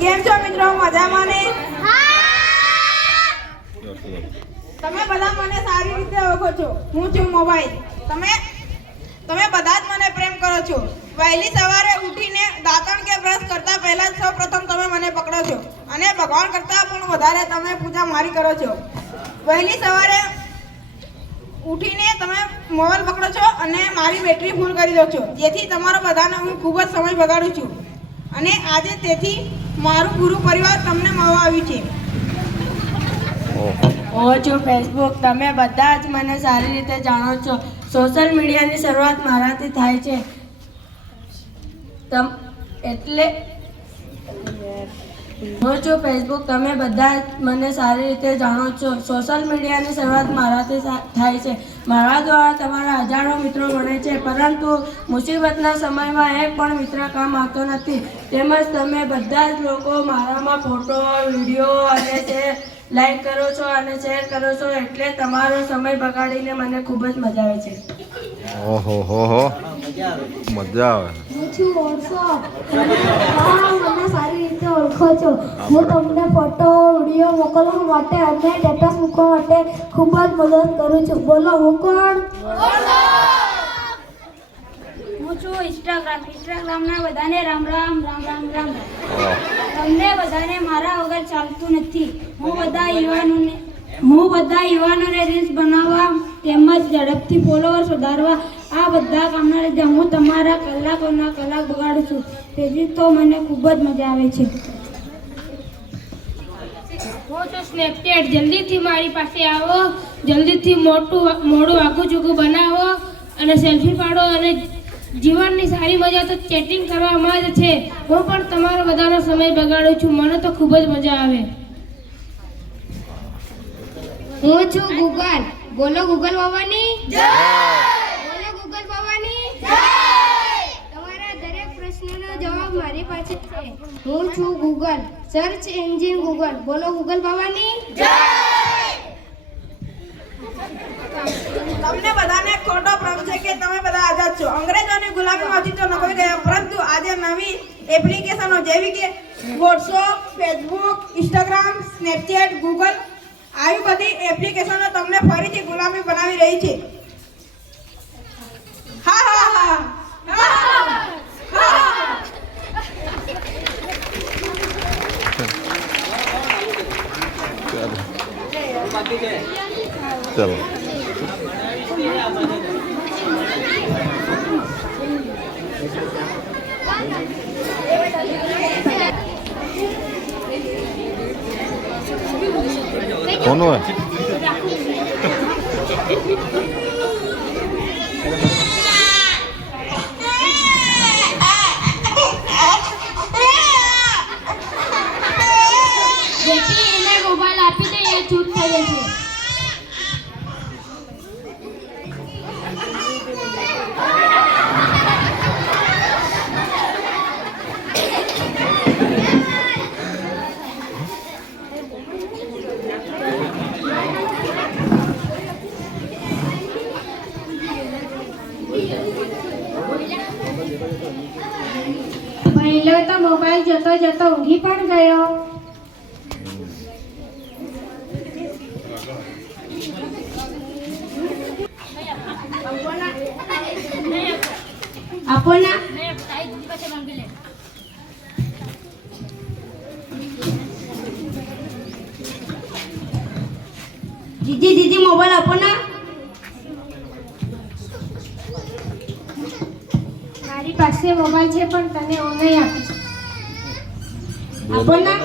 કેમ છો મિત્રો? મજામાં ને? તમે બધા મને સારી રીતે ઓળખો છો. હું છું મોબાઈલ. તમે બધા જ મને પ્રેમ કરો છો. વહેલી સવારે ઉઠીને દાંતણ કે બ્રશ કરતા પહેલા સૌપ્રથમ તમે મને પકડો છો અને ભગવાન કરતા પણ વધારે તમે પૂજા મારી કરો છો. વહેલી સવારે ઉઠીને તમે મોબાઈલ પકડો છો અને મારી બેટરી ફૂલ કરી દો છો, જેથી તમારો બધાને હું ખૂબ જ સમય બગાડું છું. અને આજે તેથી મારું પૂરું પરિવાર તમને મળવા આવ્યું છે. હું છું ફેસબુક. તમે બધા જ મને સારી રીતે જાણો છો. સોશિયલ મીડિયાની શરૂઆત મારાથી થાય છે. હું છું ફેસબુક. તમે બધા જ મને સારી રીતે જાણો છો. સોશિયલ મીડિયાની શરૂઆત મારાથી થાય છે. મારા દ્વારા તમારા હજારો મિત્રો બને છે, પરંતુ મુસીબતના સમયમાં એક પણ મિત્ર કામ આવતો નથી. તેમજ તમે બધા જ લોકો મારામાં ફોટો, વિડીયો અને તે લાઈક કરો છો અને શેર કરો છો, એટલે તમારો સમય બગાડીને મને ખૂબ જ મજા આવે છે. ઓહો હો હો, મજા આવે. હું છું વોટ્સઅપ. મને સારી રીતે ઓળખો છો. હું તમને ફોટો, વિડીયો મોકલવા માટે અને સ્ટેટસ મૂકવા માટે ખૂબ જ મદદ કરું છું. બોલો, હું કોણ? હું છું ઇન્સ્ટાગ્રામના બધાને રામ રામ રામ રામ રામ. તમને બધાને મારા વગર ચાલતું નથી. હું બધા યુવાનોને રીલ્સ બનાવવા તેમજ ઝડપથી ફોલોઅર્સ વધારવા આ બધા કામના લીધે હું તમારા કલાકોના કલાક બગાડું છું. તેથી તો મને ખૂબ જ મજા આવે છે. હું છું સ્નેપચેટ. જલ્દીથી મારી પાસે આવો, જલ્દીથી મોડું આખું ચૂકું બનાવો અને સેલ્ફી પાડો. અને જીવનની સારી મજા તો ચેટિંગ કરવામાં જ છે. હું પણ તમારો બધાનો સમય બગાડું છું. મને તો ખૂબ જ મજા આવે. હું છું ગૂગલ. બોલો ગૂગલ બાવાની જય. બોલો ગૂગલ બાવાની જય. તમારા દરેક પ્રશ્નનો જવાબ મારી પાસે છે. હું છું ગૂગલ, સર્ચ એન્જિન ગૂગલ. બોલો ગૂગલ બાવાની જય. તમને બધાને ખોટો ભ્રમ છે કે તમે બધા આઝાદ છો. અંગ્રેજોની ગુલામીમાંથી તો નકળી ગયા, પરંતુ આજે નવી એપ્લિકેશનો જેવી કે WhatsApp, Facebook, Instagram, Snapchat, Google આવી બધી એપ્લિકેશનો તમને ફરીથી ગુલામી બનાવી રહી છે. હા હા હા ચલો. કોનું હોય? જેથી એને મોબાઈલ આપી દે એ ચૂપ થઈ જશે. પહેલો તો મોબાઈલ જતો જતો ઊંઘી પણ ગયો. આપો ના. દીદી મોબાઈલ આપો ના. મારી પાસે મોબાઈલ છે પણ તને હું નહીં આપીશ. આપો ના.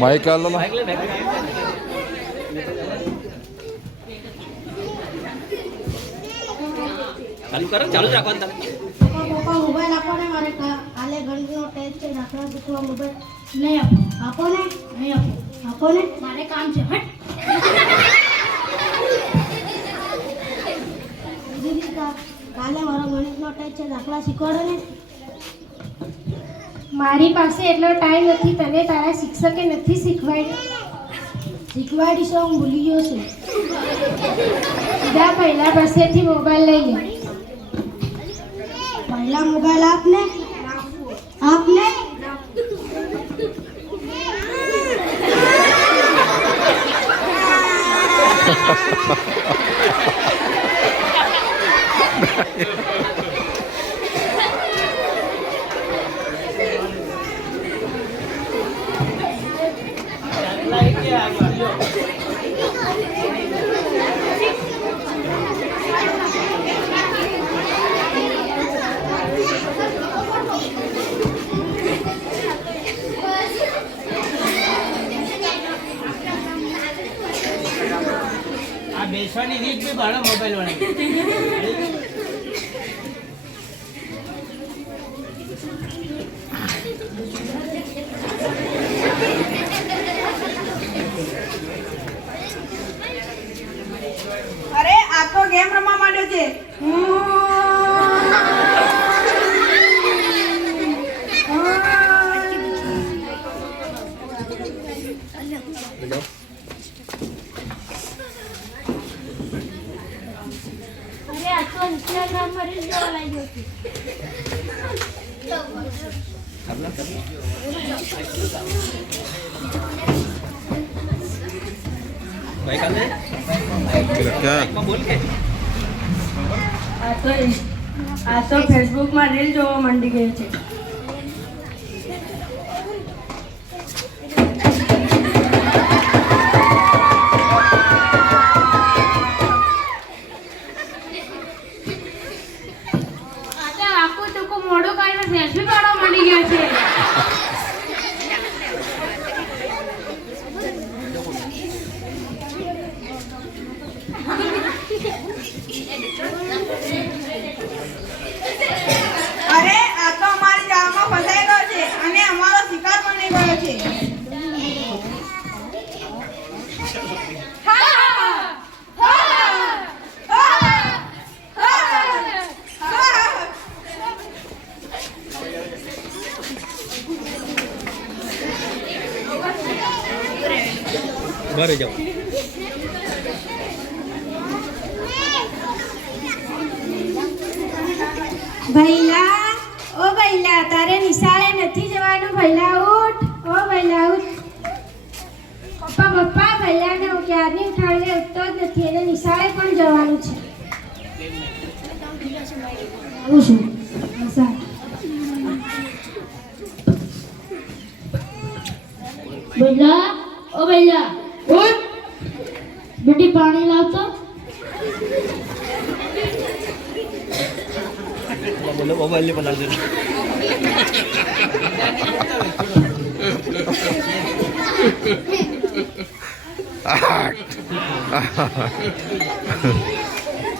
માઇક આલો ના. ચાલુ રાખવાનું તમે. પપ્પા મોબાઈલ આપો ને, મારે કાલે ગણિતનો ટેસ્ટ છે, દાખલા શીખવા મોબાઈલ નહીં આપો. આપો ને. નહીં આપો. આપો ને. મારે કામ છે. હટ. થોડા શીખવાડો ને. મારી પાસે એટલો ટાઈમ નથી. તને તારા શિક્ષકે નથી શીખવાડ્યું? શીખવાડીશો, હું ભૂલી ગયો છું. જા પહેલા પાસેથી મોબાઈલ લઈ લે. પહેલા મોબાઈલ આપને. આપને આ બેસવાની રીત બી ભાડો મોબાઈલ વાળી. અરે આ તો ગેમ રમવા માંડ્યો છે. અરે આ તો ઇન્સ્ટાગ્રામમાં રીલ જોવા લાગ્યો છે. ભાઈ કાલે क्या બોલ કે આ તો ફેસબુકમાં રીલ જોવા માંડી ગઈ છે. આખું ટૂંકું મોઢું કાઢીને સેલ્ફી પાડવા માંડી ગયા છે. અરે આ તો અમારી જાળમાં ફસાઈ ગયો છે અને અમારો શિકાર બની ગયો છે. ઘરે જાઓ. ભૈલા, ઓ ભૈલા, તારે નિશાળે નથી જવાનું. ભૈલા ઉઠ, ઓ ભૈલા ઉઠ. પપ્પા ભૈલાને હું ક્યારની ઉઠાડીને ઉઠતો જ નથી. એને નિશાળે પણ જવાનું છે. આવું છું. હા, સારું. ભૈલા, ઓ ભૈલા ઉઠ. બેટી પાણી લાવતો. બોલો મોબાઈલ ને બનાવજો.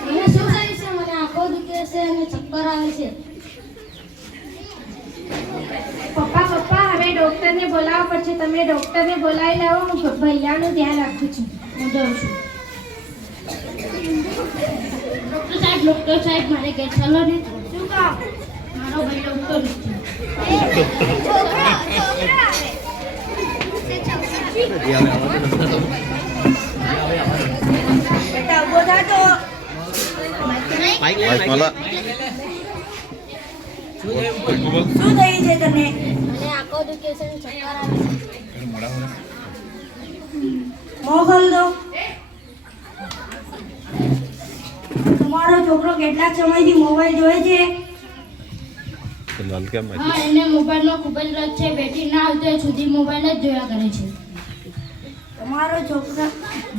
મને શું થાય છે? મને આંખો દુખે છે અને ચક્કર આવે છે. પપ્પા હવે ડોક્ટરને બોલાવવા પડશે. તમે ડોક્ટરને બોલાવી લાવો. હું ભૈયાનું ધ્યાન રાખું છું. હું જાઉં છું. ડોક્ટર સાહેબ મારે ઘેર ચાલો ને. શું કામ? મારો ભૈલો ઉઠતો નથી. બેટા ઉભો થાજો. માઈક લે, माइक वाला શું થયું છે તને? મને આંખો દુખે છે અને ચક્કર આવે છે. મોં ખોલ દો. તમારો છોકરો કેટલાક સમયથી મોબાઈલ જોવે છે? फिलहाल क्या मैं હા, એને મોબાઈલનો ખૂબ જ રસ છે. બેટી ના આવતી સુધી મોબાઈલ જ જોયા કરે છે. તમારો છોકરો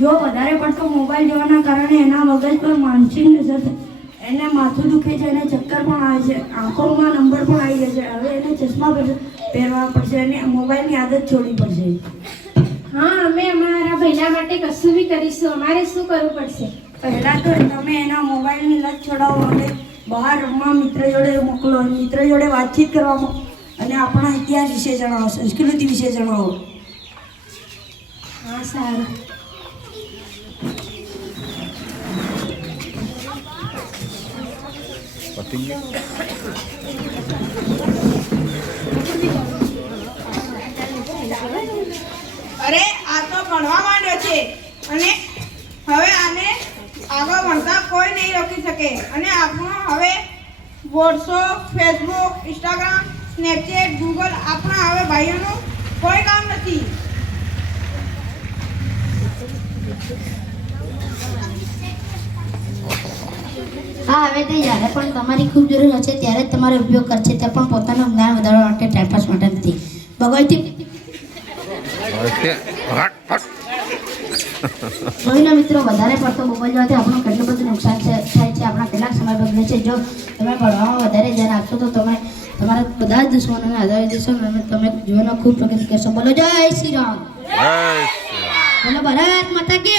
જો વધારે પડતો મોબાઈલ જોવાના કારણે એના મગજ પર માનસિક અસર થાય. એને માથું દુખે છે અને ચક્કર પણ આવે છે. આંખોમાં નંબર પણ આવી જાય છે. હવે એને ચશ્મા પહેરવા પડશે અને મોબાઈલની આદત છોડવી પડશે. હા, અમે અમારા ભૈલા માટે કશું બી કરીશું. અમારે શું કરવું પડશે? પહેલાં તો તમે એના મોબાઈલની લત છોડાવો અને બહાર રમવા મિત્ર જોડે મોકલો. મિત્ર જોડે વાતચીત કરવામાં અને આપણા ઇતિહાસ વિશે જણાવો, સંસ્કૃતિ વિશે જણાવો. હા, સારું. मीटिंग में અરે આ તો ભણવા માંડ્યો છે અને હવે આને આગળ ભણતા કોઈ નહીં રોકી શકે અને આપણો હવે WhatsApp Facebook Instagram Snapchat Google આપણા હવે ભાઈઓનું કોઈ કામ નથી. હા હવે તે જ્યારે પણ તમારી ખૂબ જરૂર હશે ત્યારે જ તમારો ઉપયોગ કરશે તે પણ પોતાનું જ્ઞાન વધારવા માટે ટાઈમપાસ માટે નથી ભગવતી જોઈના મિત્રો વધારે પડતો મોબાઈલ જોવાથી આપણું કેટલું બધું નુકસાન થાય છે આપણા કેટલાક સમય બગડે છે જો તમે ભણવામાં વધારે ધ્યાન આપશો તો તમે તમારા બધા જ દુશ્મનોને હરાવી દેશો અને તમે જીવનમાં ખૂબ પ્રગતિ કરશો. બોલો જય શ્રી રામ, બોલો ભારત માતા કે